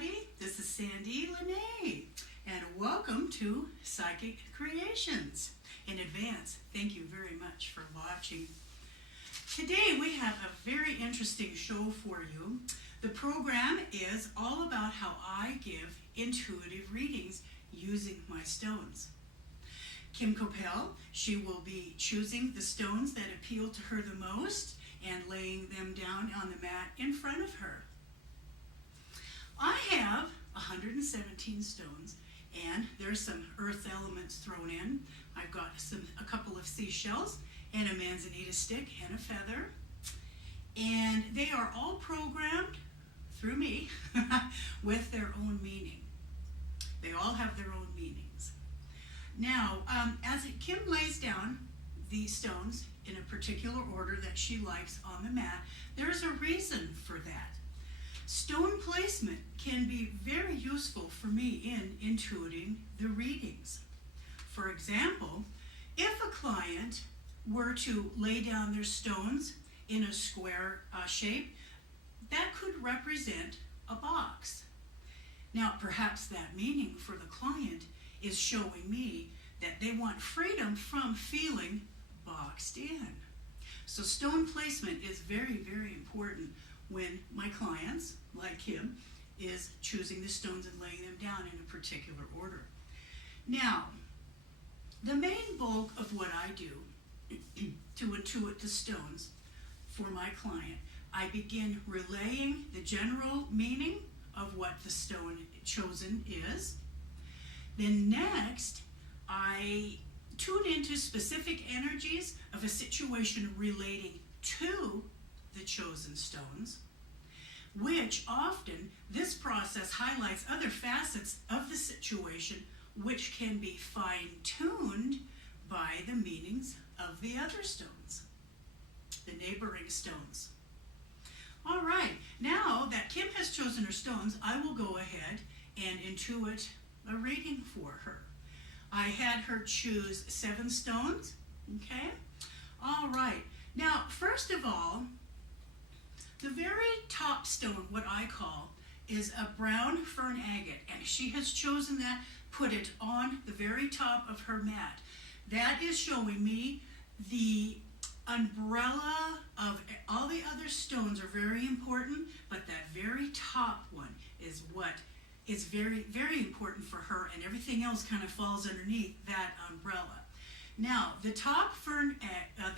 everybody. This is Sandie La Nae, and welcome to Psychic Creations. In advance, thank you very much for watching. Today we have a very interesting show for you. The program is all about how I give intuitive readings using my stones. Kim Coppell, she will be choosing the stones that appeal to her the most and laying them down on the mat in front of her. I have 117 stones, and there's some earth elements thrown in. I've got a couple of seashells and a manzanita stick and a feather, and they are all programmed through me with their own meaning. They all have their own meanings. Now, as Kim lays down the stones in a particular order that she likes on the mat, there's a reason for that. Stone placement can be very useful for me in intuiting the readings. For example, if a client were to lay down their stones in a square shape, that could represent a box. Now, perhaps that meaning for the client is showing me that they want freedom from feeling boxed in. So stone placement is very, very important when my clients, like Kim, is choosing the stones and laying them down in a particular order. Now, the main bulk of what I do to intuit the stones for my client, I begin relaying the general meaning of what the stone chosen is. Then next, I tune into specific energies of a situation relating to the chosen stones, which often this process highlights other facets of the situation which can be fine-tuned by the meanings of the other stones, the neighboring stones. All right, now that Kim has chosen her stones, I will go ahead and intuit a reading for her. I had her choose 7 stones, okay? All right, now first of all, the very top stone, what I call, is a brown fern agate, and she has chosen that, put it on the very top of her mat. That is showing me the umbrella of all the other stones are very important, but that very top one is what is very, very important for her, and everything else kind of falls underneath that umbrella. Now, the top fern,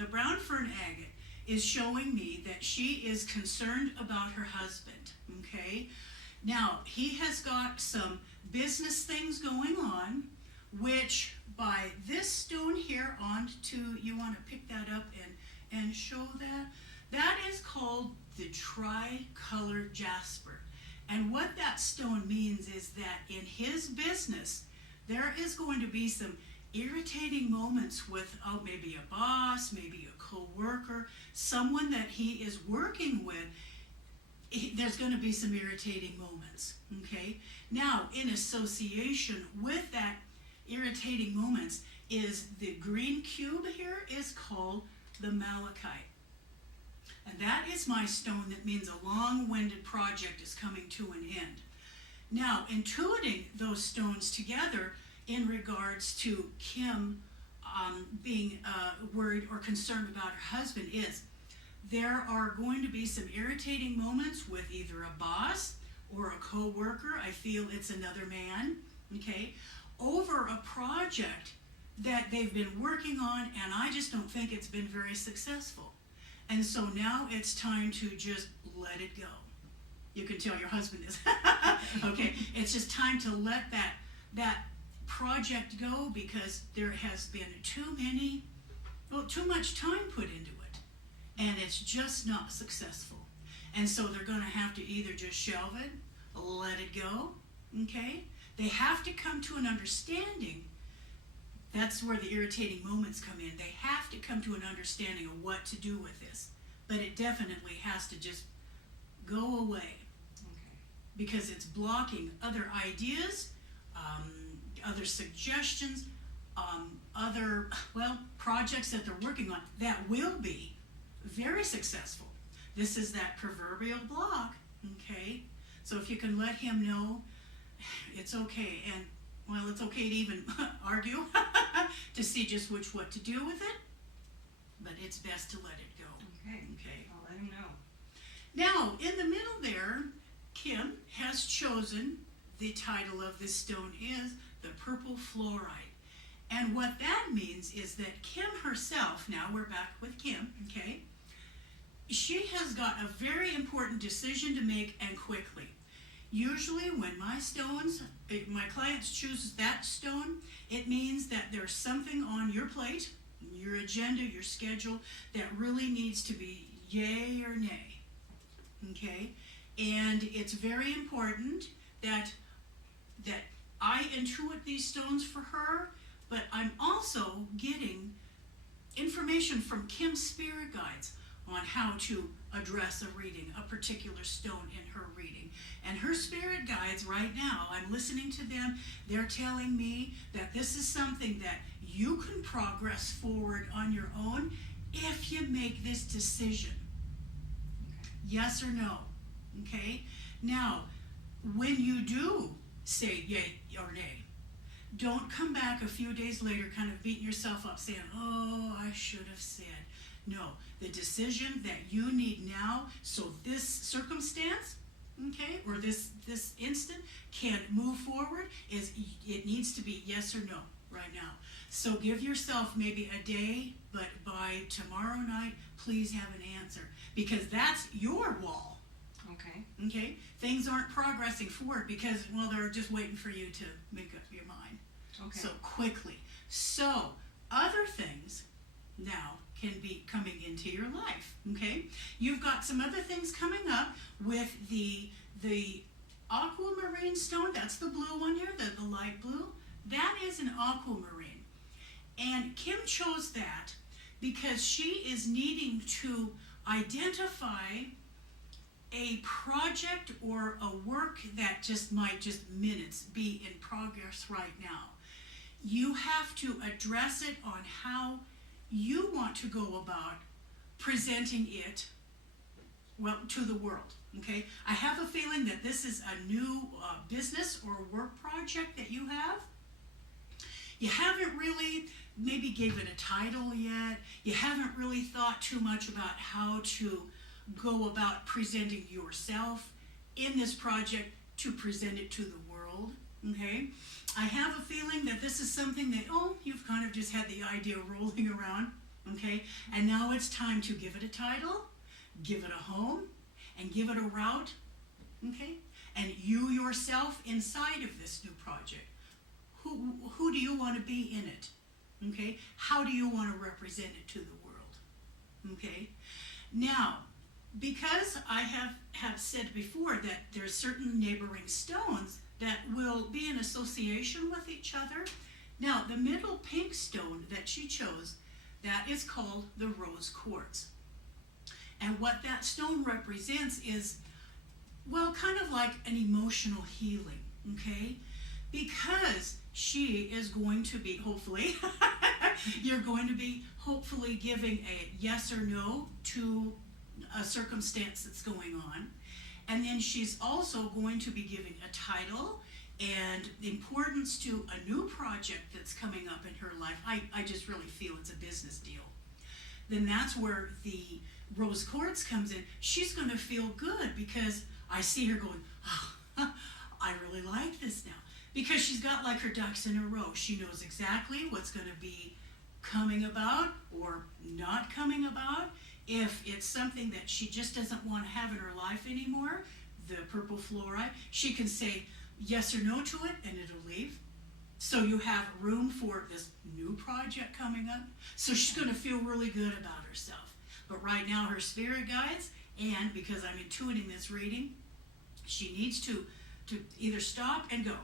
the brown fern agate, is showing me that she is concerned about her husband, okay? Now, he has got some business things going on, which by this stone here you want to pick that up and show that, that is called the tricolor jasper. And what that stone means is that in his business, there is going to be some irritating moments with maybe a boss, maybe a co-worker, someone that he is working with. There's going to be some irritating moments, okay? Now, in association with that irritating moments is the green cube here is called the malachite. And that is my stone that means a long-winded project is coming to an end. Now, intuiting those stones together in regards to Kim being worried or concerned about her husband is there are going to be some irritating moments with either a boss or a co-worker. I feel it's another man, okay, over a project that they've been working on, and I just don't think it's been very successful. And so now it's time to just let it go. You can tell your husband is. Okay, it's just time to let that project go because there has been too much time put into it, and it's just not successful. And so they're going to have to either just shelve it, let it go, okay? They have to come to an understanding. That's where the irritating moments come in. They have to come to an understanding of what to do with this. But it definitely has to just go away. Okay. Because it's blocking other ideas, other suggestions, other projects that they're working on that will be very successful. This is that proverbial block, okay, So if you can let him know, it's okay. And, well, it's okay to even argue to see just what to do with it. But it's best to let it go. Okay. I'll let him know. Now, in the middle there, Kim has chosen, the title of this stone is the purple fluorite. And what that means is that Kim herself, now we're back with Kim, okay? She has got a very important decision to make, and quickly. Usually when my clients choose that stone, it means that there's something on your plate, your agenda, your schedule, that really needs to be yay or nay, okay? And it's very important that I intuit these stones for her, but I'm also getting information from Kim's spirit guides on how to address a reading, a particular stone in her reading. And her spirit guides right now, I'm listening to them, they're telling me that this is something that you can progress forward on your own if you make this decision. Yes or no, okay? Now, when you do say yay or nay, don't come back a few days later kind of beating yourself up saying, oh, I should have said. No, the decision that you need now, so this circumstance, okay, or this instant can move forward, is it needs to be yes or no right now. So give yourself maybe a day, but by tomorrow night, please have an answer, because that's your wall. Okay? Things aren't progressing forward because, well, they're just waiting for you to make up your mind. Okay. So quickly. So other things now can be coming into your life, okay? You've got some other things coming up with the aquamarine stone. That's the blue one here, the light blue. That is an aquamarine. And Kim chose that because she is needing to identify a project or a work that might just minutes be in progress right now. You have to address it on how you want to go about presenting it, well, to the world, okay? I have a feeling that this is a new business or work project that you have. You haven't really maybe gave it a title yet. You haven't really thought too much about how to go about presenting yourself in this project to present it to the world, okay? I have a feeling that this is something that, you've kind of just had the idea rolling around, okay? And now it's time to give it a title, give it a home, and give it a route, okay? And you yourself inside of this new project, who do you want to be in it, okay? How do you want to represent it to the world, okay? Now, because I have said before that there's certain neighboring stones that will be in association with each other. Now, the middle pink stone that she chose, that is called the rose quartz. And what that stone represents is, well, kind of like an emotional healing, okay? Because she is going to be, hopefully, you're going to be hopefully giving a yes or no to a circumstance that's going on. And then she's also going to be giving a title and importance to a new project that's coming up in her life. I just really feel it's a business deal. Then that's where the rose quartz comes in. She's going to feel good because I see her going, I really like this now. Because she's got like her ducks in a row. She knows exactly what's going to be coming about or not coming about. If it's something that she just doesn't want to have in her life anymore, the purple fluorite, she can say yes or no to it and it'll leave. So you have room for this new project coming up. So she's going to feel really good about herself. But right now her spirit guides, and because I'm intuiting this reading, she needs to either stop and go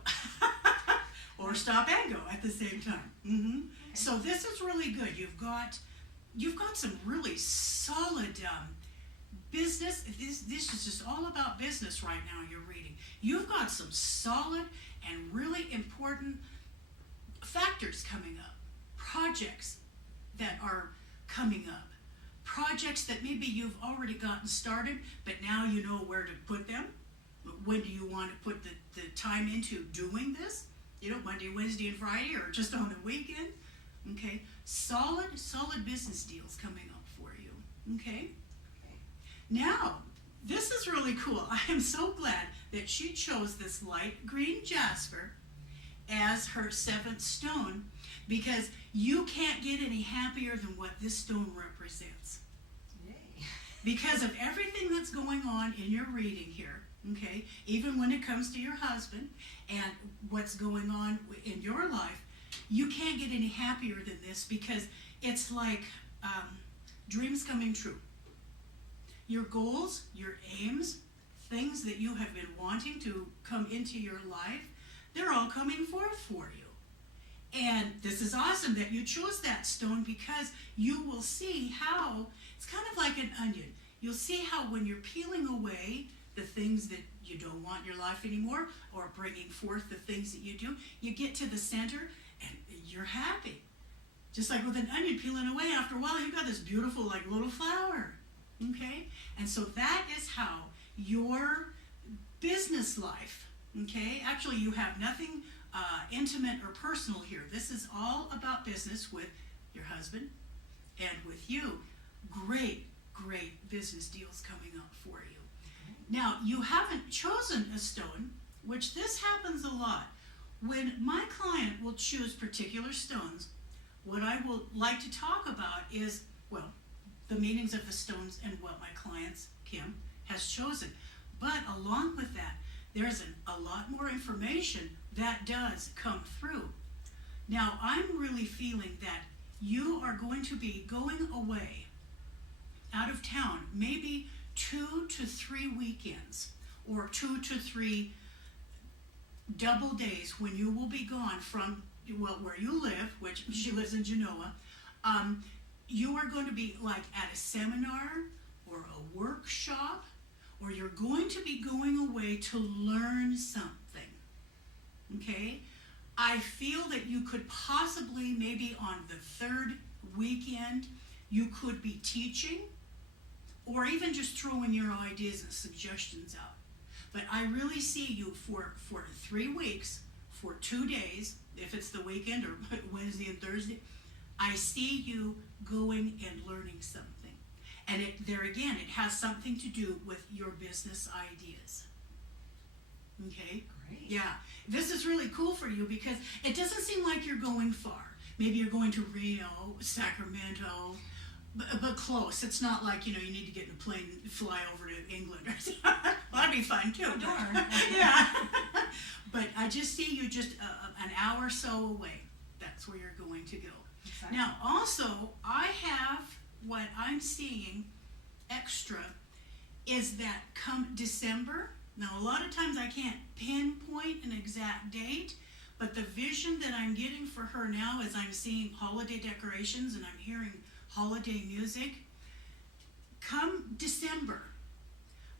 or stop and go at the same time. Okay. So this is really good. You've got some really solid business. This is just all about business right now, you're reading. You've got some solid and really important factors coming up. Projects that are coming up. Projects that maybe you've already gotten started, but now you know where to put them. When do you want to put the time into doing this? Monday, Wednesday, and Friday, or just on the weekend? Okay, solid business deals coming up for you. Okay? Now, this is really cool. I am so glad that she chose this light green jasper as her 7th stone, because you can't get any happier than what this stone represents. Yay. Because of everything that's going on in your reading here, okay, even when it comes to your husband and what's going on in your life, you can't get any happier than this, because it's like dreams coming true. Your goals, your aims, things that you have been wanting to come into your life, they're all coming forth for you. And this is awesome that you chose that stone, because you will see how, it's kind of like an onion. You'll see how when you're peeling away the things that you don't want in your life anymore, or bringing forth the things that you do, you get to the center and you're happy. Just like with an onion peeling away, after a while you've got this beautiful like little flower. Okay? And so that is how your business life, okay? Actually, you have nothing intimate or personal here. This is all about business with your husband and with you. Great business deals coming up for you. Now, you haven't chosen a stone, which this happens a lot. When my client will choose particular stones, what I will like to talk about is, well, the meanings of the stones and what my client, Kim, has chosen. But along with that, there's a lot more information that does come through. Now, I'm really feeling that you are going to be going away out of town, maybe 2 to 3 weekends, or 2 to 3 double days when you will be gone from, well, where you live, which she lives in Genoa. You are going to be like at a seminar or a workshop, or you're going to be going away to learn something. Okay? I feel that you could possibly, maybe on the 3rd weekend, you could be teaching, or even just throwing your ideas and suggestions out. But I really see you for 3 weeks, for 2 days, if it's the weekend, or Wednesday and Thursday. I see you going and learning something. And there again, it has something to do with your business ideas. Okay? Great. Yeah. This is really cool for you, because it doesn't seem like you're going far. Maybe you're going to Rio, Sacramento, but close. It's not like, you need to get in a plane and fly over to England or something. Well, that'd be fun too. Oh, darn. Yeah. But I just see you just an hour or so away. That's where you're going to go. Exciting. Now, also, I have what I'm seeing extra is that come December, now a lot of times I can't pinpoint an exact date, but the vision that I'm getting for her now is I'm seeing holiday decorations and I'm hearing holiday music. Come December,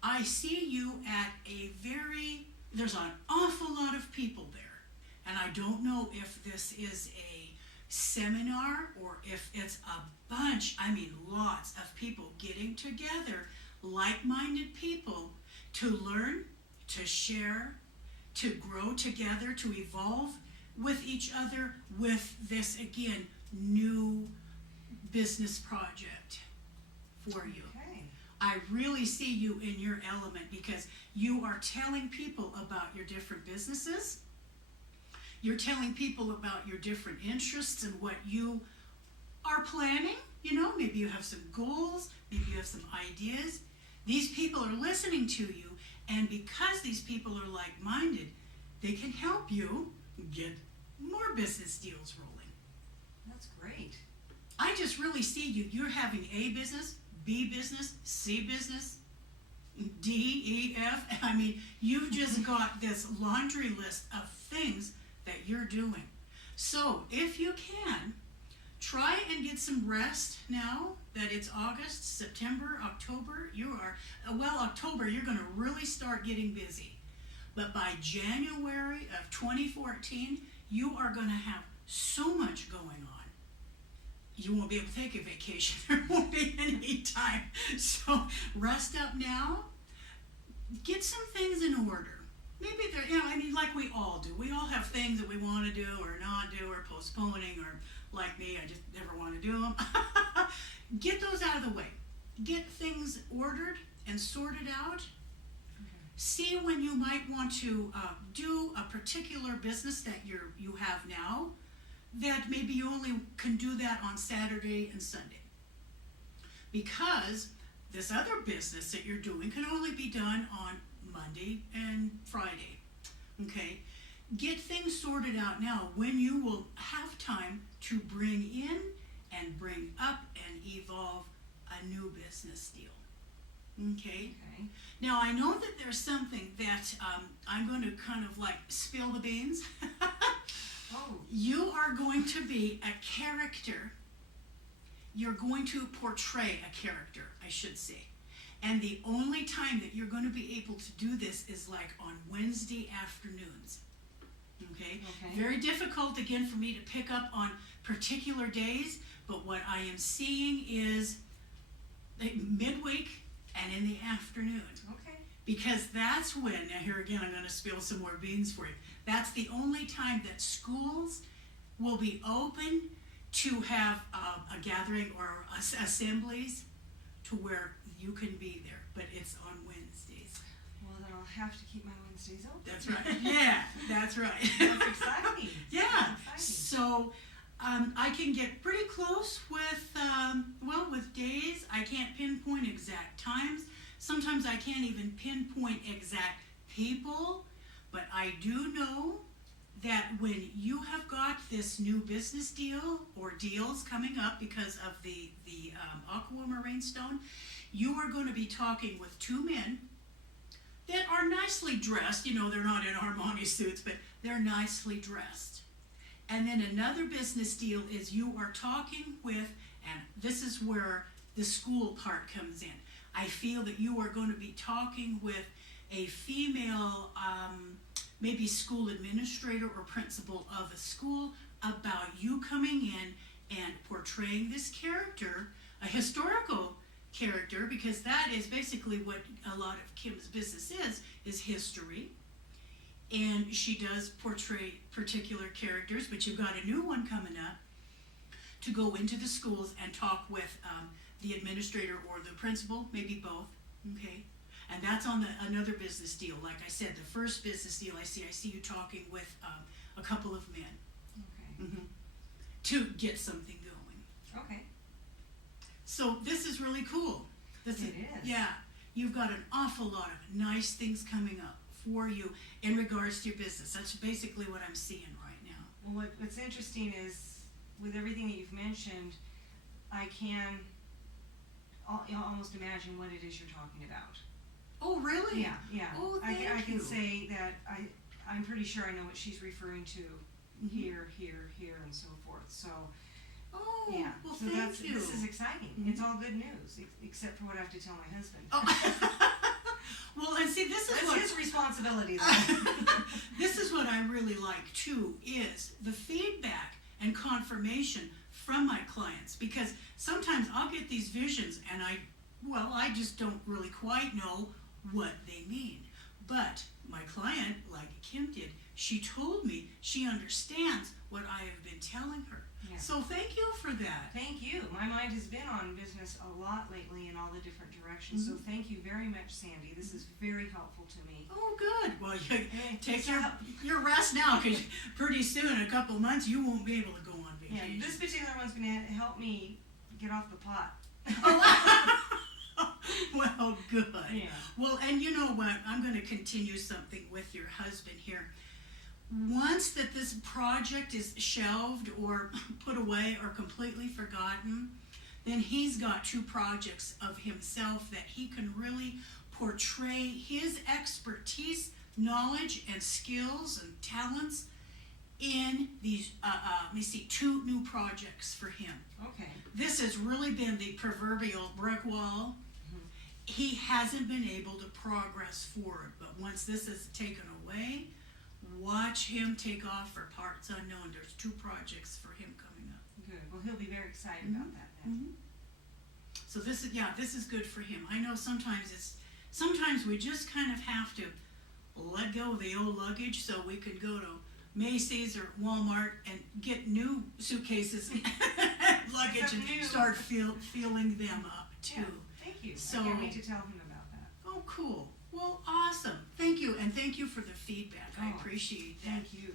I see you at there's an awful lot of people there. And I don't know if this is a seminar or if it's a bunch, lots of people getting together, like-minded people, to learn, to share, to grow together, to evolve with each other with this, again, new business project for you. Okay. I really see you in your element, because you are telling people about your different businesses. You're telling people about your different interests and what you are planning. Maybe you have some goals, maybe you have some ideas. These people are listening to you, and because these people are like-minded, they can help you get more business deals rolling. That's great. I just really see you're having A business, B business, C business, D, E, F. You've just got this laundry list of things that you're doing. So if you can, try and get some rest now that it's August, September, October. October, you're going to really start getting busy. But by January of 2014, you are going to have so much going on. You won't be able to take a vacation. There won't be any time. So rest up now. get some things in order. Maybe they're, I mean, like we all do. We all have things that we want to do or not do or postponing, or like me, I just never want to do them. Get those out of the way. Get things ordered and sorted out. See when you might want to do a particular business that you have now, that maybe you only can do that on Saturday and Sunday. Because this other business that you're doing can only be done on Monday and Friday. Okay? Get things sorted out now when you will have time to bring in and bring up and evolve a new business deal. Okay? Now, I know that there's something that I'm going to kind of like spill the beans. You are going to be a character. You're going to portray a character, I should say. And the only time that you're going to be able to do this is like on Wednesday afternoons. Okay? Very difficult, again, for me to pick up on particular days, but what I am seeing is midweek and in the afternoon. Because that's when, now here again, I'm going to spill some more beans for you. That's the only time that schools will be open to have a gathering or assemblies to where you can be there. But it's on Wednesdays. Well, then I'll have to keep my Wednesdays open. That's right. Yeah, that's right. That's exciting. Yeah. That's exciting. So I can get pretty close with, with days. I can't pinpoint exact times. Sometimes I can't even pinpoint exact people, but I do know that when you have got this new business deal or deals coming up because of the aquamarine stone, you are going to be talking with two men that are nicely dressed. You know, they're not in Armani suits, but they're nicely dressed. And then another business deal is you are talking with, and this is where the school part comes in. I feel that you are going to be talking with a female, maybe school administrator or principal of a school, about you coming in and portraying this character, a historical character, because that is basically what a lot of Kim's business is history. And she does portray particular characters, but you've got a new one coming up to go into the schools and talk with the administrator or the principal, maybe both, okay? And that's on another business deal. Like I said, the first business deal I see you talking with a couple of men to get something going. Okay. So this is really cool. It is. Yeah, you've got an awful lot of nice things coming up for you in regards to your business. That's basically what I'm seeing right now. Well, what's interesting is with everything that you've mentioned, I can almost imagine what it is you're talking about. Oh, really? Yeah. Oh, thank you. I can say that I'm pretty sure I know what she's referring to here, and so forth. So, yeah. Well, so thank you. This is exciting. It's all good news, except for what I have to tell my husband. Oh. Well, and see, this is his responsibility. This is what I really like too, is the feedback and confirmation from my clients, because sometimes I'll get these visions and I just don't really quite know what they mean. But my client, like Kim did, she told me she understands what I have been telling her. Yeah. So thank you for that. Thank you. My mind has been on business a lot lately in all the different directions. So thank you very much, Sandie. This is very helpful to me. Oh, good. Well, you take your rest now, because pretty soon, in a couple of months, you won't be able to go on vacation. Yeah, this particular one's going to help me get off the pot. Well, good. Yeah. Well, and you know what? I'm going to continue something with your husband here. Once that this project is shelved or put away or completely forgotten, then he's got two projects of himself that he can really portray his expertise, knowledge, and skills and talents in these, two new projects for him. Okay. This has really been the proverbial brick wall. He hasn't been able to progress forward, but once this is taken away, watch him take off for parts unknown. There's two projects for him coming up. Good. Well, he'll be very excited about that then. So this is good for him. I know sometimes it's sometimes we just kind of have to let go of the old luggage so we can go to Macy's or Walmart and get new suitcases and luggage and start feeling them up too. Yeah, thank you. So, I can't wait to tell him about that. oh, cool. Well, awesome. Thank you, and thank you for the feedback. I Oh, appreciate that. Thank you.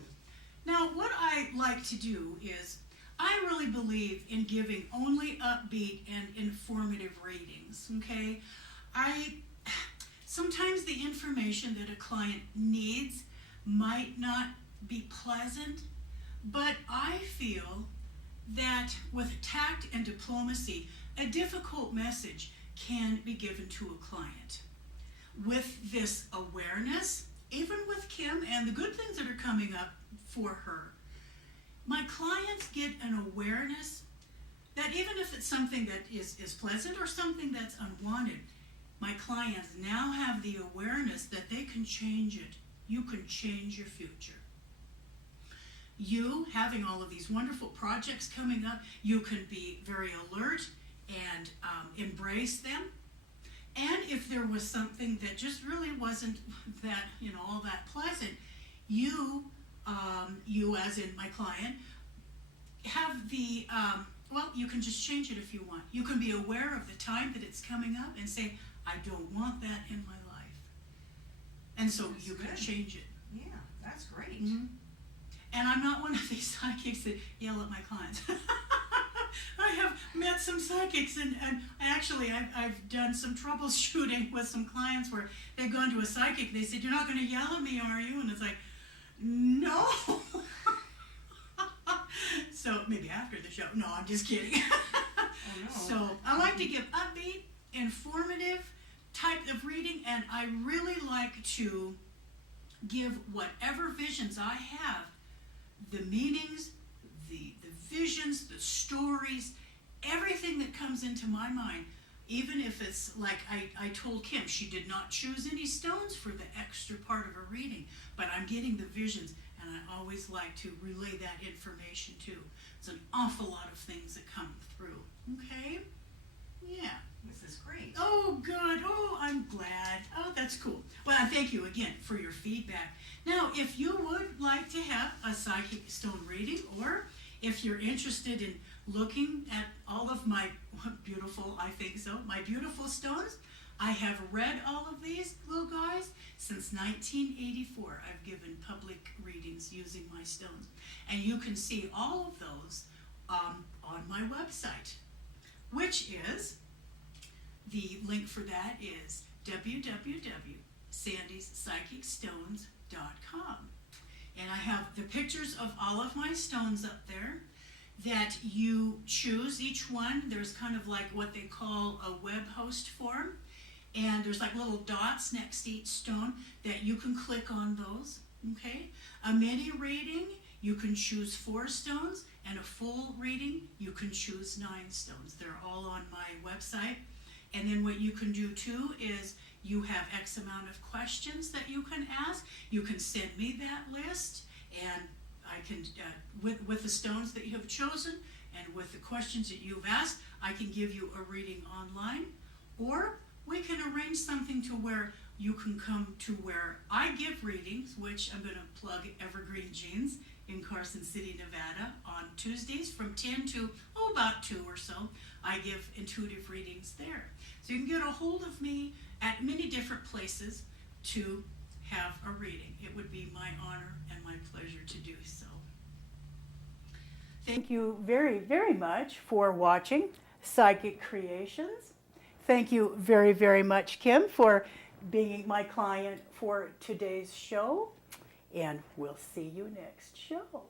Now, what I like to do is, I really believe in giving only upbeat and informative readings, okay? Sometimes the information that a client needs might not be pleasant, but I feel that with tact and diplomacy, a difficult message can be given to a client. With this awareness, even with Kim and the good things that are coming up for her, my clients get an awareness that even if it's something that is pleasant or something that's unwanted, my clients now have the awareness that they can change it. You can change your future. You, having all of these wonderful projects coming up, you can be very alert and embrace them. And if there was something that just really wasn't that, all that pleasant, you as in my client, have the, you can just change it if you want. You can be aware of the time that it's coming up and say, I don't want that in my life. And so That's you can good. change it. Yeah, that's great. Mm-hmm. And I'm not one of these psychics that yell at my clients. I have met some psychics, and actually I've done some troubleshooting with some clients where they've gone to a psychic. They said, you're not going to yell at me, are you? And it's like, no. So maybe after the show. No, I'm just kidding. Oh, no. So I like to give upbeat, informative type of reading, and I really like to give whatever visions I have, the meanings, the visions, the stories, everything that comes into my mind, even if it's like I told Kim, she did not choose any stones for the extra part of her reading, but I'm getting the visions, and I always like to relay that information too. It's an awful lot of things that come through, okay? Yeah. This is great. Oh, good. Oh, I'm glad. Oh, that's cool. Well, thank you again for your feedback. Now, if you would like to have a psychic stone reading, or if you're interested in looking at all of my beautiful, my beautiful stones, I have read all of these little guys since 1984. I've given public readings using my stones. And you can see all of those on my website, which is, the link for that is www.sandiespsychicstones.com. And I have the pictures of all of my stones up there that you choose each one. There's kind of like what they call a web host form. And there's like little dots next to each stone that you can click on those, okay? A mini reading, you can choose 4 stones, and a full reading, you can choose 9 stones. They're all on my website. And then what you can do too is you have X amount of questions that you can ask. You can send me that list, and I can, with the stones that you have chosen and with the questions that you've asked, I can give you a reading online, or we can arrange something to where you can come to where I give readings, which I'm going to plug Evergreen Jeans in Carson City, Nevada, on Tuesdays from 10 to about 2 or so. I give intuitive readings there. So you can get a hold of me at many different places to have a reading. It would be my honor and my pleasure to do so. Thank you very, very much for watching Psychic Creations. Thank you very, very much, Kim, for being my client for today's show. And we'll see you next show.